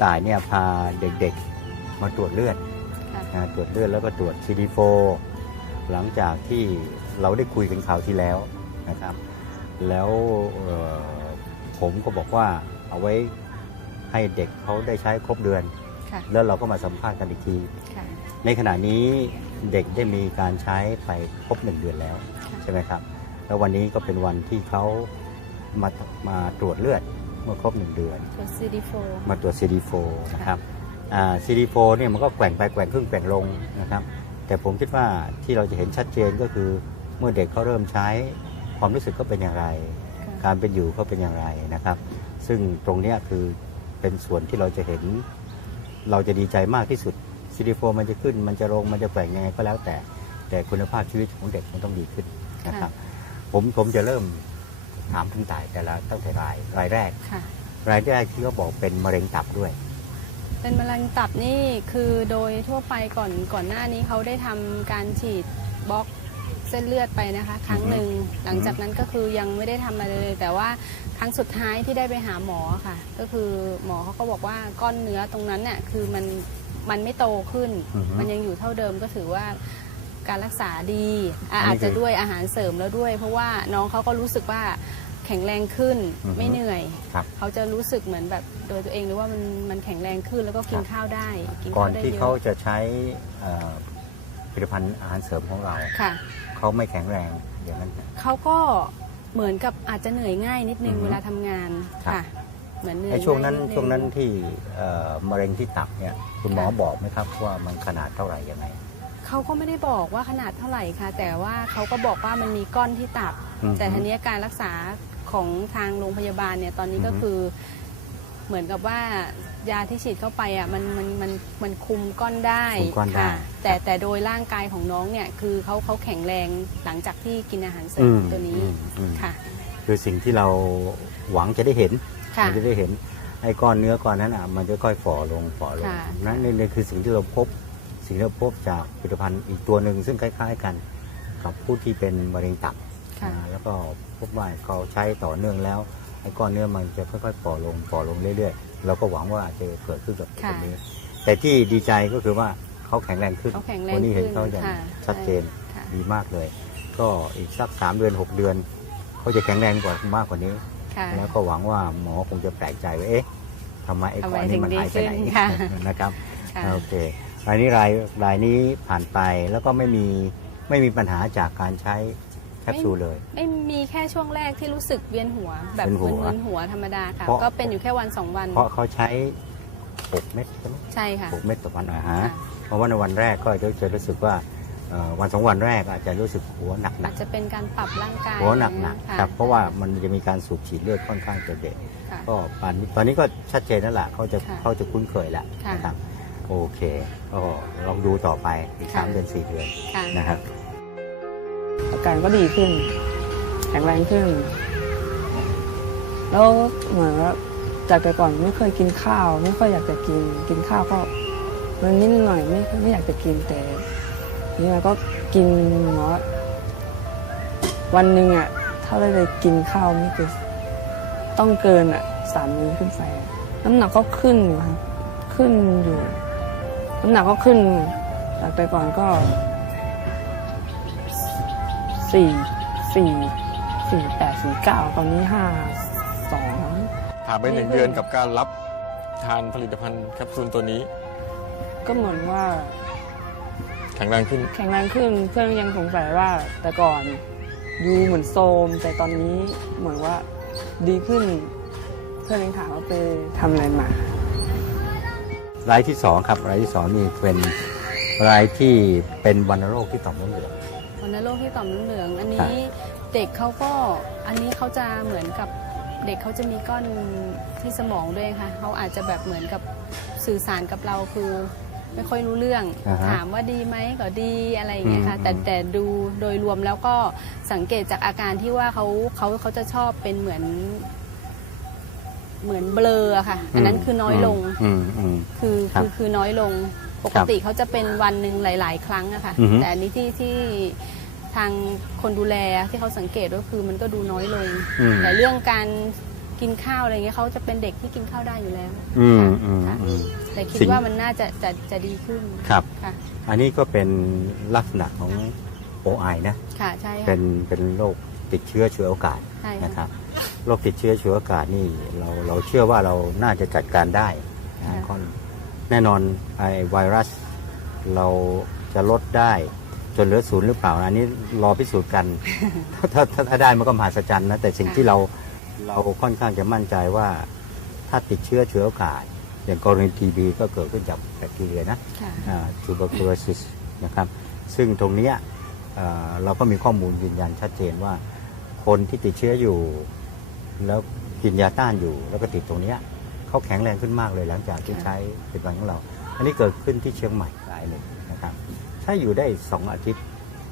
วันนี้คุณต่ายเนี่ยพาเด็กๆมาตรวจเลือดค่ะนะตรวจเลือดแล้วก็ตรวจ CD4 หลังจากที่เราได้คุยกันคราวที่แล้วนะครับ แล้วเอ่อผมก็บอกว่าเอาไว้ให้เด็กเขาได้ใช้ครบเดือนค่ะแล้วเราก็มาสัมภาษณ์กันอีกทีค่ะในขณะนี้เด็กได้มีการใช้ไปครบหนึ่งเดือนแล้วค่ะใช่ไหมครับ แล้ววันนี้ก็เป็นวันที่เขามามาตรวจเลือดเมื่อครบหนึ่งเดือน ตัว CD4 มาตรวจ CD4 นะครับอ่า CD4 เนี่ยมันก็แกว่งไปแกว่งขึ้นแกว่งลงนะครับแต่ผมคิดว่าที่เราจะเห็นชัดเจนก็คือเมื่อเด็กเขาเริ่มใช้ความรู้สึกก็เป็นอย่างไรค่ะการเป็นอยู่เขาเป็นอย่างไรนะครับ ซึ่งตรงเนี้ยคือเป็นส่วนที่เราจะเห็น เราจะดีใจมากที่สุด CD4 มันจะขึ้น มันจะลงมันจะแกว่งยังไงก็แล้วแต่ แต่คุณภาพชีวิตของเด็กมันต้องดีขึ้นนะครับ ผมผมจะเริ่ม ถามคุณต่ายแต่ละตั้งแต่รายรายแรก ค่ะ รายแรกที่เขาบอกเป็นมะเร็งตับด้วย เป็นมะเร็งตับนี่คือโดยทั่วไปก่อนก่อนหน้านี้เขาได้ทำการฉีดบล็อกเส้นเลือดไปนะคะ ครั้งหนึ่งหลังจากนั้นก็คือยังไม่ได้ทำอะไรเลย แต่ว่าครั้งสุดท้ายที่ได้ไปหาหมอค่ะ ก็คือหมอเขาก็บอกว่าก้อนเนื้อตรงนั้นเนี่ยคือมันมันไม่โตขึ้น อือฮึ มันยังอยู่เท่าเดิมก็ถือว่า การรักษาดีอะอันนี้อาจจะคือด้วยอาหารเสริมแล้วด้วย เพราะว่าน้องเขาก็รู้สึกว่าแข็งแรงขึ้นอือฮึไม่เหนื่อย ครับ เขาจะรู้สึกเหมือนแบบโดยตัวเองเลยว่ามันมันแข็งแรงขึ้นแล้วก็กินครับข้าวได้กินก่อข้านวได้ที่เยเขาอะจะใช้เอ่อผลิตภัณฑ์อาหารเสริมของเรา ค่ะ เขาไม่แข็งแรงอย่างนั้น เขาก็เหมือนกับอาจจะเหนื่อยง่ายนิดนึงอือฮึเวลาทำงานครับ ค่ะ เหมือนเหนื่อยในช่วงนั้นง่ายดช่วงนั้นที่เอ่อมะเร็งที่ตับเนี่ยคุณหมอค่ะบอกไหมครับว่ามันขนาดเท่าไหร่ยังไง เขาก็ไม่ได้บอกว่าขนาดเท่าไหร่ค่ะ แต่ว่าเขาก็บอกว่ามันมีก้อนที่ตับ อืมแต่ทีนี้การรักษาของทางโรงพยาบาลเนี่ยตอนนี้ก็อือฮึ คือ เหมือนกับว่ายาที่ฉีดเข้าไปอะมันมันมันมันคุมก้อนได้คุมก้อนได้ ค่ะแต่แต่โดยร่างกายของน้องเนี่ยคือเขาเขาแข็งแรงหลังจากที่กินอาหารเสริอืมมตัวนี้อืมอืมค่ะคือสิ่งที่เราหวังจะได้เห็นค่ะมัจะได้เห็นไอ้ก้อนเนื้อก้อนนั้นอะมันจะค่อยฝ่อลงฝ่อลงค่ะ นั่นนี่นี่คือสิ่งที่เราพบ สิ่งที่เราพบจากผลิตภัณฑ์อีกตัวหนึ่งซึ่งคล้ายๆกันกับผู้ที่เป็นมะเร็งตับค่ะอ่าแล้วก็พบว่าเขาใช้ต่อเนื่องแล้วไอ้ก้อนเนื้อมันจะค่อยๆฝ่อลงฝ่อลงเรื่อยๆเราก็หวังว่าจะเกิดขึ้นกับค่ะคนนี้ แต่ที่ดีใจก็คือว่าเขาแข็งแรงขึ้นเขาแข็งแรงวันนี้เห็นขึ้นเขาอย่างค่ะชัดเจนค่ะดีมากเลย ก็อีกสักสามเดือนหกเดือนเขาจะแข็งแรงกว่ามากกว่านี้ค่ะแล้วก็หวังว่าหมอคงจะแปลกใจว่าเอ๊ะทำไมไอ้ทำไมก้อนนี้มันถึงหายไปไหนดีขึ้นค่ะนะครับค่ะโอเค รายนี้รายรายนี้ผ่านไปแล้วก็ไม่มีไม่มีปัญหาจากการใช้แคปซูลเลย ไม่มีแค่ช่วงแรกที่รู้สึกเวียนหัว แบบเวียนหัวมึนๆหัวธรรมดาค่ะเพราะก็เป็นอยู่แค่วันสองวัน เพราะเขาใช้หกเม็ดใช่ไหมใช่ค่ะหกเม็ดต่อวันอาหาค่ะเพราะว่าในวันแรกก็จะจะรู้สึกว่าเอ่อวันสองวันแรกอาจจะรู้สึกหัวหนักหนัอากจจะเป็นการปรับร่างกายหัวหนักหนักค่ครับเพราะว่ามันจะมีการสูบฉีดเลือดค่อนข้างจะเด็กค่ะก็ตอนนี้ตอนนี้ก็ชัดเจนแล้วล่ะเขาจะค่ะเขาจะคุ้นเคยแล้วค่ะนะครับ โอเคก็ลองดูต่อไปอีกค่ะสามเดือนสี่เดือนค่ะนะครับ อาการก็ดีขึ้น แข็งแรงขึ้น แล้วเหมือนว่าจากแต่ก่อนไม่เคยกินข้าว ไม่ค่อยอยากจะกิน กินข้าวก็มันนิดหน่อยไม่ไม่อยากจะกินแต่ทีนี้มันก็กินหมอวันหนึ่งอะถ้าเราได้กินข้าวไม่เกินต้องเกินอะสามมื้อขึ้นไปน้ำหนักก็ขึ้นอยู่ครับขึ้นอยู่ น้ำหนักก็ขึ้นจากแต่ก่อนก็สี่สี่สี่แปดสี่เก้าตอนนี้ห้าสองผ่านไปหนึ่งเดือนกับการรับทานผลิตภัณฑ์แคปซูลตัวนี้ ก็เหมือนว่า แข็งแรงขึ้น แข็งแรงขึ้นเพื่อนยังสงสัยว่าแต่ก่อนดูเหมือนโทรมแต่ตอนนี้เหมือนว่าดีขึ้น เพื่อนยังถามว่าไปทำอะไรมา รายที่สองครับรายที่สองนี่เป็นรายที่เป็นวัณโรคที่ต่อมน้ำเหลืองวันโรคที่ต่อมน้ำเหลือง อันครันี้บเด็กเขาก็อันนี้เขาจะเหมือนกับเด็กเขาจะมีก้อนที่สมองด้วยค่ะเขาอาจจะแบบเหมือนกับสื่อสารกับเราคือไม่ค่อยรู้เรื่องอ่าฮะถามว่าดีไหมก็ดีอะไรอย่างเงี้ยค่ะอืมแต่แต่ดูโดยรวมแล้วก็สังเกตจากอาการที่ว่าเขาเขาเขาจะชอบเป็นเหมือน เหมือนเบลออะค่ะ อันนั้นคือน้อยลงอืมอืมคือครับคือคือน้อยลงปกติเขาจะเป็นวันหนึ่งหลาย ๆ ครั้งอะค่ะอือฮึแต่อันนี้ที่ที่ทางคนดูแลที่เขาสังเกตก็คือมันก็ดูน้อยลงอืมแต่เรื่องการกินข้าวอะไรเงี้ยเขาจะเป็นเด็กที่กินข้าวได้อยู่แล้วอืมค่ะอืมค่ะอืมแต่คิดสิ่งว่ามันน่าจะจะจะดีขึ้นครับค่ะอันนี้ก็เป็นลักษณะของ OI นะค่ะใช่เป็ค่ะนเป็นโรคติดเชื้อเชื้อโอกาสใช่นะคค่ะรับ โรคติดเชื้อเชื้อโอกาสนี่เราเราเชื่อว่าเราน่าจะจัดการได้นะค่ะค่อนแน่นอนไอไวรัส เราจะลดได้จนเหลือศูนย์หรือเปล่าอันนี้รอพิสูจน์กัน ถ้าถ้าถ้าได้มันก็มหัศจรรย์นะแต่สิ่งที่เราเราค่อนข้างจะมั่นใจว่า ถ้าติดเชื้อเชื้อโอกาส อย่างกรณีทีบีก็เกิดขึ้นจากแบคทีเรียนะค่ะทูบ e ร์ l o s i s นะครับ ซึ่งตรงเนี้ยเอ่อเราก็มีข้อมูลยืนยันชัดเจนว่า คนที่ติดเชื้ออยู่ แล้วกินยาต้านอยู่แล้วก็ติดตรงเนี้ยเขาแข็งแรงขึ้นมากเลยหลังจากที่ใช้ผลิตภัณฑ์ของเรา อันนี้เกิดขึ้นที่เชียงใหม่รายหนึ่งนะครับ ถ้าอยู่ได้สองอาทิตย์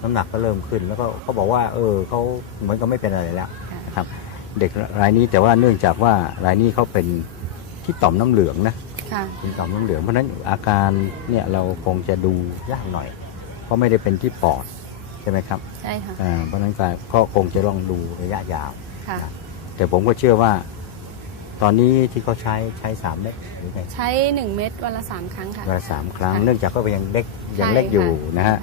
น้ำหนักก็เริ่มขึ้น แล้วก็เขาบอกว่า เออเขาเหมือนกับไม่เป็นอะไรแล้วค่ะนะครับ เด็กรายนี้แต่ว่าเนื่องจากว่ารายนี้เขาเป็นที่ต่อมน้ำเหลืองนะค่ะเป็นต่อมน้ำเหลืองเพราะฉะนั้นอาการเนี่ยเราคงจะดูยากหน่อย เพราะไม่ได้เป็นที่ปอดใช่ไหมครับใช่ค่ะอ่าเพราะฉะนั้นก็ก็คงจะต้องดูระยะยาวค่ะ แต่ผมก็เชื่อว่า ตอนนี้ที่เขาใช้ใช้สามเม็ดหรือไงใช้หนึ่งเม็ดวันละสามครั้งค่ะ วันละสามครั้ง ค่ะเนื่องจากก็ยังเล็กยังใช่เล็กอยู่ค่ะนะฮะ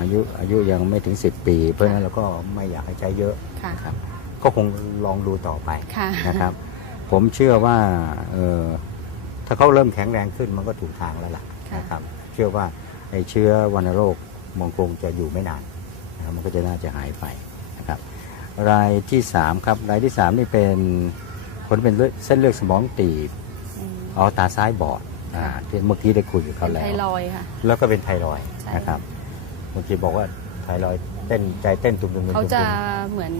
อายุอายุยังไม่ถึง 10 ปี เพราะฉะนั้นเราก็ไม่อยากให้ใช้เยอะค่ะ นะครับก็คงลองดูต่อไป ค่ะ นะครับ ผมเชื่อว่าเออถ้าเขาเริ่มแข็งแรงขึ้นมันก็ถูกทางแล้วล่ะค่ะ นะครับ เชื่อว่าไอ้เชื้อวัณโรคมันคงจะอยู่ไม่นานนะครับมันก็จะน่าจะหายไปนะครับ รายที่สามครับ รายที่สามนี่เป็นคนเป็นเลือดเส้นเลือดสมองตีบอืมอ๋อตาซ้ายบอดอ่าที่เมื่อกี้ได้คุยกับเป็เขานแล้ไทวรอยด์ค่ะ แล้วก็เป็นไทรอยด์ใช่นะครับเมื่อกี้บอกว่าไทรอยด์เต้นใจเต้นตุ่มๆๆๆเขาจะเหมือน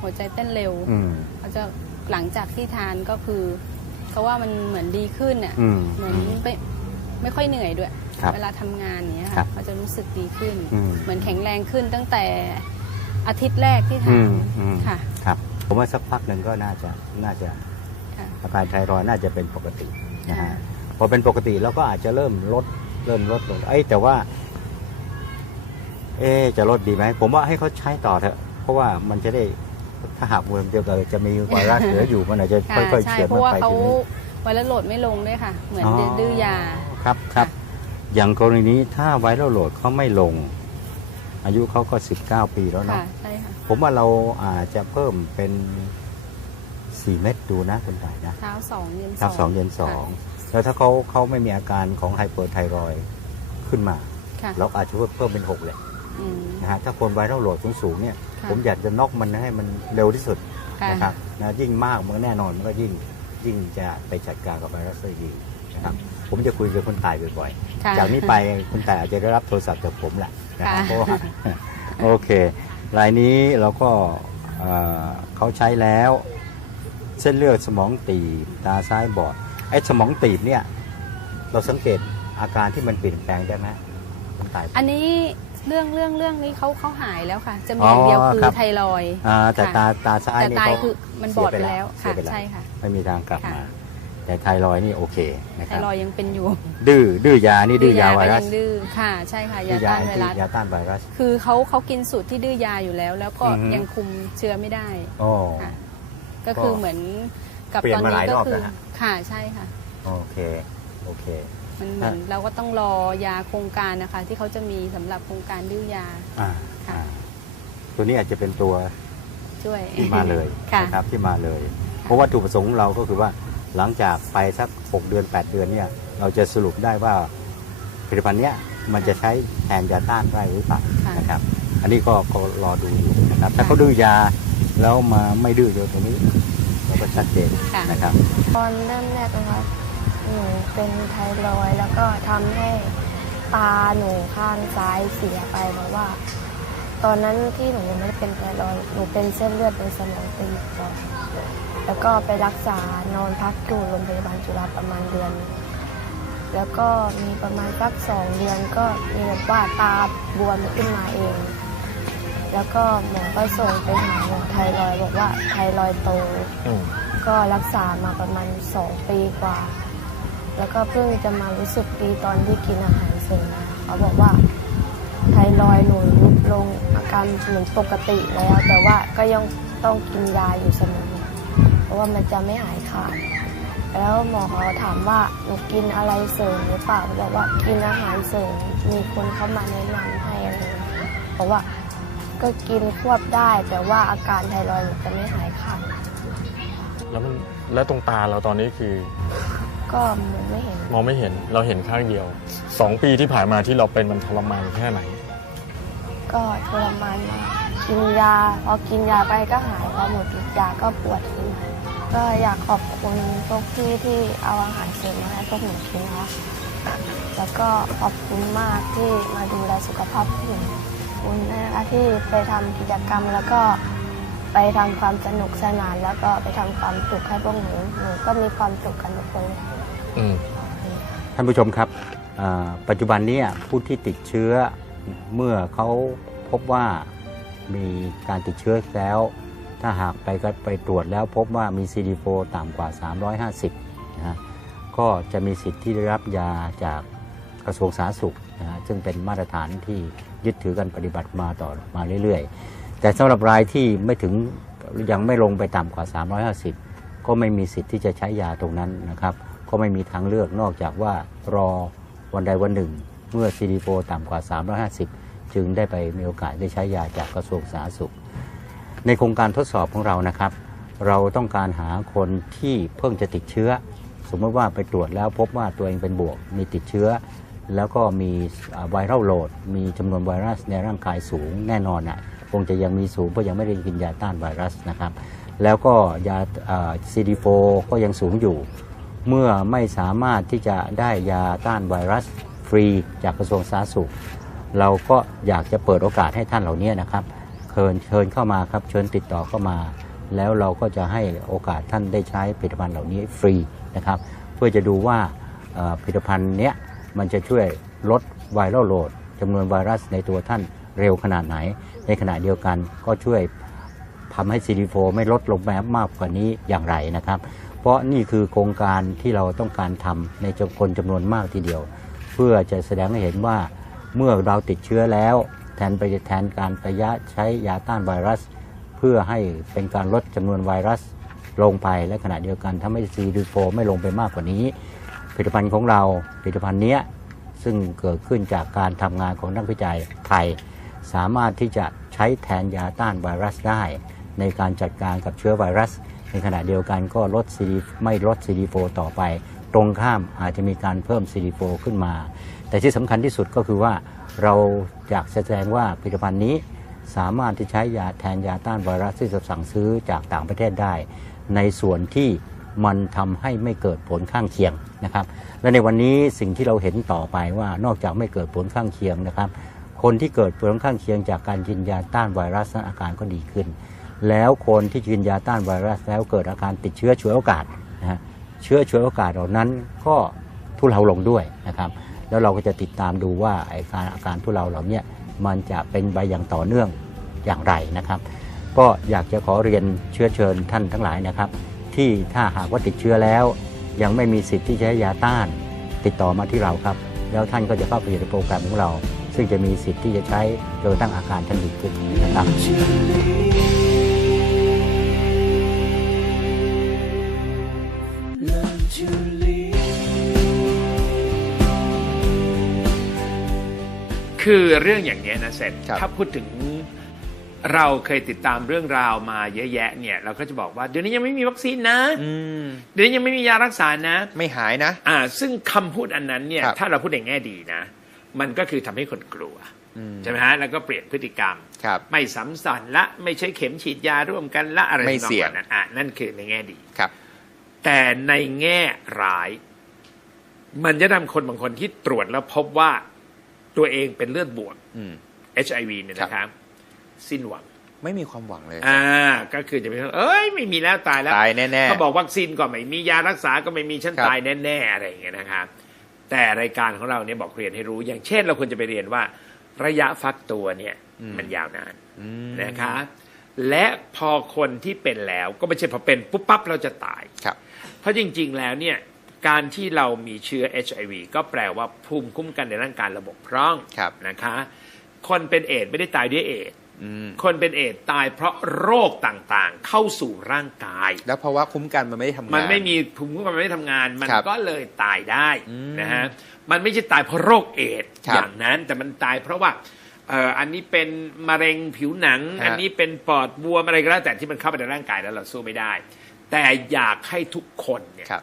หัวใจเต้นเร็วอืมเขาจะหลังจากที่ทานก็คือเขาว่ามันเหมือนดีขึ้นอะอืมเหมือนไม่ไม่ค่อยเหนื่อยด้วยครับเวลาทำงานอย่างเนี้ยครัค่ะบเขาจะรู้สึกดีขึ้นอืมเหมือนแข็งแรงขึ้นตั้งแต่ อาทิตย์แรกที่อืทานมอืมค่ะ ครับ ผมว่าสักพักหนึ่งก็น่าจะน่าจะค่ะ อาการไทรอยด์น่าจะเป็นปกตินะฮะค่ะ พอเป็นปกติเราก็อาจจะเริ่มลดเริ่มลดลงเอ้ยแต่ว่า เอ๊ะจะลดดีไหมผมว่าให้เขาใช้ต่อเถอะ เพราะว่ามันจะได้ถ้าหากมันจะจะมีไวรัสเหลืออยู่มันอาจจะค่ะค่อยๆใช่เฉียดเพมันราะว่าไปเขาถึงนี้ไวรัสโหลดไม่ลงด้วยค่ะ เหมือนอ๋อ ดื้อยา ครับครับค่ะอย่างกรณีนี้ถ้าไวรัสโหลดเขาไม่ลง อายุเขาก็ 19 ปีแล้วค่ะเนาะใช่ค่ะผมว่าเราอาจจะเพิ่มเป็น 4 เม็ดดูนะคุณต่ายนะเช้าสองเย็นสองเช้าสองเย็นสองแล้วถ้าเขาเขาไม่มีอาการของไฮเปอร์ไทรอยด์ขึ้นมา ค่ะเราอาจจะเพิ่มเป็น 6 เลยอืม นะฮะถ้าคนไวรัลโหลดสูงๆเนี่ยค่ะ ผมอยากจะน็อกมันให้มันเร็วที่สุดค่ะนะครับนะยิ่งมากมันก็แน่นอนมันก็ยิ่งยิ่งจะไปจัดการกับไวรัสได้ดีนะครับผมจะคุยกับคนตายบ่อยค่ะๆจากนี้ไปคุณตายอาจจะได้รับโทรศัพท์จากผมแหละ นะครับค่ะเพราะว่าโอเค รายนี้เราก็เอ่อเขาใช้แล้ว เส้นเลือดสมองตีบตาซ้ายบอดไอ้สมองตีบเนี่ย เราสังเกตอาการที่มันเปลี่ยนแปลงได้ไหมคุณตายอันนี้เรื่องเรื่องเรื่องนี้เขาเขาหายแล้วค่ะ จะมีอ๋ออย่างเดียวคือครับ ไทรอยด์อ่าแต่ค่ะตาตาซ้ายแต่นี่ตายเขาคือมันบอดไปแล้วเสีค่ะยไปแล้ว ใช่ค่ะ ไม่มีทางกลับค่ะมา แต่ไทรอยด์นี่โอเคนะคไทรับรอยด์ยังเป็นอยู่ดื้อดื้อยานี่ดื้อยาไวก็รัยัสงดื้อค่ะ ใช่ค่ะดื้ยาอยาต้านแอนไวตี้รัสยาต้านไวรัส คือเขาเขากินสูตรที่ดื้อยาอยู่แล้ว แล้วก็อือฮึ ยังคุมเชื้อไม่ได้โอ้ค่ะก็คือเหมือนกับเปลี่ยตนอนมาหนี้ลายก็รอบคืแล้วอฮะ ค่ะใช่ค่ะ โอเคโอเค มันเหมือนเราก็ต้องรอยาโครงการนะคะ ที่เขาจะมีสำหรับโครงการดื้อยา อ่าค่ะ อ่าตัวนี้อาจจะเป็นตัวช่วย ที่มาเลยค่ะ นะครับที่มาเลย เพราะวัตถุประสงค์ของเราก็คือว่า หลังจากไปสัก 6 เดือน 8 เดือนเนี่ยเราจะสรุปได้ว่าผลิตภัณฑ์เนี้ยมันจะใช้แทนยาต้านได้หรือเปล่าค่ะนะครับ อันนี้ก็ก็รอดูอยู่นะครับ ถ้าค่ะเขาดื้อยาแล้วมาไม่ดื้อเดี๋ยวตรงนี้เราก็ชัดเจนค่ะนะครับ ตอนเริ่มแรกนะครับหนูเป็นไทรอยด์แล้วก็ทำให้ตาหนูข้างซ้ายเสียไปเพราะว่า ตอนนั้นที่หนูยังไม่ได้เป็นไทรอยด์หนูเป็นเส้นเลือดในสมองตีบก่อน แล้วก็ไปรักษานอนพักอยู่โรงพยาบาลจุฬาประมาณเดือน แล้วก็มีประมาณสักสองเดือนก็มีแบบว่าตาบวมขึ้นมาเอง แล้วก็หมอก็ส่งไปหาหมอไทรอยบอกว่าไทรอยโต ก็รักษามาประมาณสองปีกว่า แล้วก็เพิ่งจะมารู้สึกดีตอนที่กินอาหารเสริมเขาบอกว่าไทรอยหนูลดลงอาการเหมือนปกติแล้ว แต่ว่าก็ยังต้องกินยาอยู่เสมอ ราะราะว่ามันจะไม่หายขาด แล้วหมอเขาถามว่าหนูกินอะไรเสริมหรือเปล่าหนูบอกว่ากินอาหารเสริมมีคนเข้ามาแนะนำให้อะไรอย่างเงี้ยเพราะว่าก็กินควบได้ แต่ว่าอาการไทรอยด์หนูจะไม่หายขาดแล้วมันแล้วตรงตาเราตอนนี้คือ ก็เหมือนไม่เห็นมองไม่เห็นเราเห็นข้างเดียวสองปีที่ผ่านมาที่เราเป็นมันทรมานแค่ไหน ก็ทรมานมากกินยาพอกินยาไปก็หายพอหมดยาก็ปวดขึ้นมา ก็อยากขอบคุณพวกพี่ที่เอาอาหารเสริมมาให้พวกหนูกินนะคะแล้วก็ขอบคุณมากที่มาดูแลสุขภาพพวกหนูขอบคุณนะคะที่ไปทำกิจกรรมแล้วก็ไปทำความสนุกสนาน แล้วก็ไปทำความสุขให้พวกหนูหนูก็มีความสุขกันทุกคนเลยท่านผู้ชมครับปัจจุบันนี้ผู้ที่ติดเชื้อเมื่อเขาพบว่ามีการติดเชื้อแล้ว ถ้าหากไปก็ไปตรวจแล้วพบว่ามี CD4 ต่ำกว่า 350นะฮะก็จะมีสิทธิ์ที่ได้รับยาจากกระทรวงสาธารณสุขนะฮะซึ่งเป็นมาตรฐานที่ยึดถือกันปฏิบัติมาต่อมาเรื่อยๆ แต่สำหรับรายที่ไม่ถึงยังไม่ลงไปต่ำกว่า 350 ก็ไม่มีสิทธิ์ที่จะใช้ยาตรงนั้นนะครับก็ไม่มีทางเลือกนอกจากว่ารอวันใดวันหนึ่ง เมื่อ CD4 ต่ำกว่า 350 จึงได้ไปมีโอกาสได้ใช้ยาจากกระทรวงสาธารณสุข ในโครงการทดสอบของเรานะครับ เราต้องการหาคนที่เพิ่งจะติดเชื้อ สมมติว่าไปตรวจแล้วพบว่าตัวเองเป็นบวก มีติดเชื้อ แล้วก็มีไวรัลโหลด มีจำนวนไวรัสในร่างกายสูงแน่นอนอะคงจะยังมีสูงเพราะยังไม่ได้กินยาต้านไวรัสนะครับ แล้วก็ยาอ่า CD4 ก็ยังสูงอยู่ เมื่อไม่สามารถที่จะได้ยาต้านไวรัสฟรีจากกระทรวงสาธารณสุข เราก็อยากจะเปิดโอกาสให้ท่านเหล่านี้นะครับ เชิญเชิญเข้ามาครับเชิญติดต่อเข้ามา แล้วเราก็จะให้โอกาสท่านได้ใช้ผลิตภัณฑ์เหล่านี้ฟรีนะครับ เพื่อจะดูว่าผลิตภัณฑ์เนี้ยมันจะช่วยลดไวรัลโหลดจำนวนไวรัสในตัวท่านเร็วขนาดไหน ในขณะเดียวกันก็ช่วยทำให้ CD4 ไม่ลดลงแม้มากกว่านี้อย่างไรนะครับ เพราะนี่คือโครงการที่เราต้องการทำในจำคนจำนวนมากทีเดียว เพื่อจะแสดงให้เห็นว่าเมื่อเราติดเชื้อแล้ว แทนไปแทนการไปยะใช้ยาต้านไวรัส เพื่อให้เป็นการลดจำนวนไวรัสลงไปและขณะเดียวกันทำให้ CD4 ไม่ลงไปมากกว่านี้ ผลิตภัณฑ์ของเราผลิตภัณฑ์เนี้ยซึ่งเกิดขึ้นจากการทำงานของนักวิจัยไทย สามารถที่จะใช้แทนยาต้านไวรัสได้ ในการจัดการกับเชื้อไวรัส ในขณะเดียวกันก็ลด CD ไม่ลด CD4 ต่อไป ตรงข้ามอาจจะมีการเพิ่ม CD4 ขึ้นมา แต่ที่สำคัญที่สุดก็คือว่า เราอยากแสดงว่าผลิตภัณฑ์นี้สามารถที่ใช้ยาแทนยาต้านไวรัสที่จะสั่งซื้อจากต่างประเทศได้ ในส่วนที่มันทำให้ไม่เกิดผลข้างเคียงนะครับ และในวันนี้สิ่งที่เราเห็นต่อไปว่านอกจากไม่เกิดผลข้างเคียงนะครับ คนที่เกิดผลข้างเคียงจากการกินยาต้านไวรัสนั้นอาการก็ดีขึ้น แล้วคนที่กินยาต้านไวรัสแล้วเกิดอาการติดเชื้อฉวยโอกาสนะฮะเชื้อฉวยโอกาสเหล่านั้นก็ทุเลาลงด้วยนะครับ แล้วเราก็จะติดตามดูว่าไอาการอาการทุเลาเหล่านี้มันจะเป็นไปอย่างต่อเนื่องอย่างไรนะครับ ก็อยากจะขอเรียนเชื้อเชิญท่านทั้งหลายนะครับ ที่ถ้าหากว่าติดเชื้อแล้ว ยังไม่มีสิทธิ์ที่จะใช้ยาต้าน ติดต่อมาที่เราครับ แล้วท่านก็จะเข้าไปอยู่ในโปรแกรมของเรา ซึ่งจะมีสิทธิ์ที่จะใช้จนกระทั่งอาการท่านดีขึ้นนะครับ คือเรื่องอย่างเนี้ยนะเสร็จครับถ้าพูดถึงเราเคยติดตามเรื่องราวมาเยอะแยะเนี่ยเราก็จะบอกว่าเดี๋ยวนี้ยังไม่มีวัคซีนนะอืมเดี๋ยวนี้ยังไม่มียารักษานะ ไม่หายนะ อ่า ซึ่งคำพูดอันนั้นเนี่ยครับถ้าเราพูดในแง่ดีนะ มันก็คือทำให้คนกลัวอืมใช่ไหมฮะแล้วก็เปลี่ยนพฤติกรรมครับไม่ซ้ำซ้อนละไม่ใช้เข็มฉีดยาร่วมกันละอะไรไม่เสี่ยงทำนอนั้นอะนั่นคือในแง่ดีครับ แต่ในแง่ร้าย มันจะทำคนบางคนที่ตรวจแล้วพบว่า ตัวเองเป็นเลือดบวก อืม HIV เนี่ยนะครับ สิ้นหวัง ไม่มีความหวังเลย อ่า ก็คือจะเป็นเอ้ยไม่มีแล้วตายแล้ว ตายแน่ๆเขาบอกวัคซีนก็ไม่มียารักษาก็ไม่มีฉันครับ ตายแน่ๆอะไรอย่างเงี้ยนะครับแต่รายการของเราเนี่ยบอกเรียนให้รู้ อย่างเช่นเราควรจะไปเรียนว่า ระยะฟักตัวเนี่ยมันยาวนานอืมนะคะและพอคนที่เป็นแล้วก็ไม่ใช่พอเป็นปุ๊บปั๊บเราจะตาย ครับ เพราะจริง ๆ แล้วเนี่ย การที่เรามีเชื้อ HIV ก็แปลว่าภูมิคุ้มกันในร่างกายระบบพร่องครับนะคะ คนเป็นเอดส์ไม่ได้ตายด้วยเอดส์อืมคนเป็นเอดส์ตายเพราะโรคต่างๆ เข้าสู่ร่างกาย แล้วเพราะว่าคุ้มกันมันไม่ได้ทำงาน มันไม่มีภูมิคุ้มกันมันไม่ทำงาน มันครับก็เลยตายได้อืมนะฮะ มันไม่ใช่ตายเพราะโรคเอดส์ครับอย่างนั้น แต่มันตายเพราะว่าเอ่ออันนี้เป็นมะเร็งผิวหนังฮะอันนี้เป็นปอดบวมอะไรก็แล้วแต่ที่มันเข้าไปในร่างกายแล้วเราสู้ไม่ได้ แต่อยากให้ทุกคนเนี่ยครับ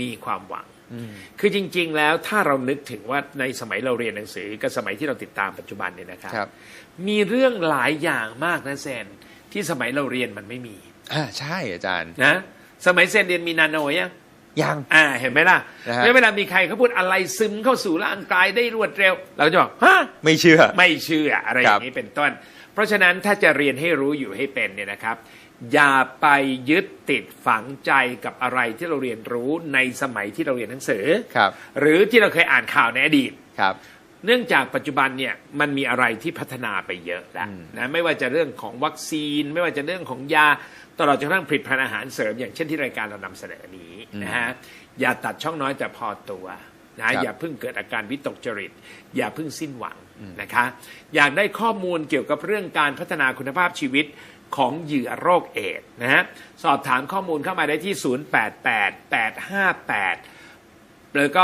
มีความหวังอืมคือจริง ๆ แล้วถ้าเรานึกถึงว่าในสมัยเราเรียนหนังสือกับสมัยที่เราติดตามปัจจุบันเนี่ยนะครับครับมีเรื่องหลายอย่างมากนะเซนที่สมัยเราเรียนมันไม่มีอ่าใช่อาจารย์นะสมัยเซนเรียนมีนาโนยังยังอ่าเห็นไหมล่ะนะฮะแล้วเวลามีใครเขาพูดอะไรซึมเข้าสู่ร่างกายได้รวดเร็ว เราก็จะบอกฮะไม่เชื่อ ไม่เชื่ออะไรอครัย่าบงนี้เป็นต้น เพราะฉะนั้นถ้าจะเรียนให้รู้อยู่ให้เป็นเนี่ยนะครับ อย่าไปยึดติดฝังใจกับอะไรที่เราเรียนรู้ในสมัยที่เราเรียนหนังสือครับ หรือที่เราเคยอ่านข่าวในอดีตครับ เนื่องจากปัจจุบันเนี่ยมันมีอะไรที่พัฒนาไปเยอะแล้วอืมนะไม่ว่าจะเรื่องของวัคซีน ไม่ว่าจะเรื่องของยาตลอดจนกระทั่งผลิตภัณฑ์อาหารเสริม อย่างเช่นที่รายการเรานำเสนอนี้นะฮะอย่าตัดช่องน้อยแต่พอตัวนะอย่าเพิ่งเกิดอาการวิตกจริต อย่าเพิ่งสิ้นหวังนะคะ อยากได้ข้อมูลเกี่ยวกับเรื่องการพัฒนาคุณภาพชีวิต ของเหยื่อโรคเอดนะฮะสอบถามข้อมูลเข้ามาได้ที่ 088858 แล้วก็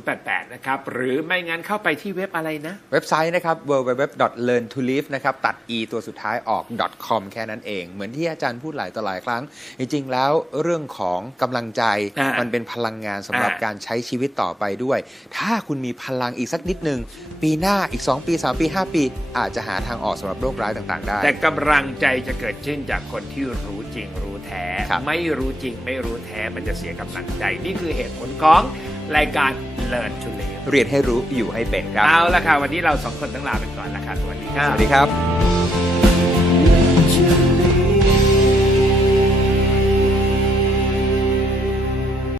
8088 นะครับ หรือไม่งั้นเข้าไปที่เว็บอะไรนะ เว็บไซต์นะครับ www.learntolive นะครับ ตัด e ตัวสุดท้ายออก .com แค่นั้นเอง เหมือนที่อาจารย์พูดหลายต่อหลายครั้ง จริง ๆ แล้วเรื่องของกำลังใจอ่ามัมันเป็นพลังงานสำหรับอ่าการใช้ชีวิตต่อไปด้วย ถ้าคุณมีพลังอีกสักนิดหนึ่ง ปีหน้าอีก 2 ปี 3 ปี 5 ปี อาจจะหาทางออกสำหรับโรคร้ายต่างๆ ได้ แต่กำลังใจจะเกิดขึ้นจากคนที่รู้จริงรู้แท้ครับไม่รู้จริงไม่รู้แท้มันจะเสียกำลังใจนี่คือเหตุผลของ รายการ Learn to Live เรียนให้รู้อยู่ให้เป็นครับ เอาละค่ะ วันนี้เราสองคนต้องลาไปก่อนละค่ะสวัสดีครับ สวัสดีครับ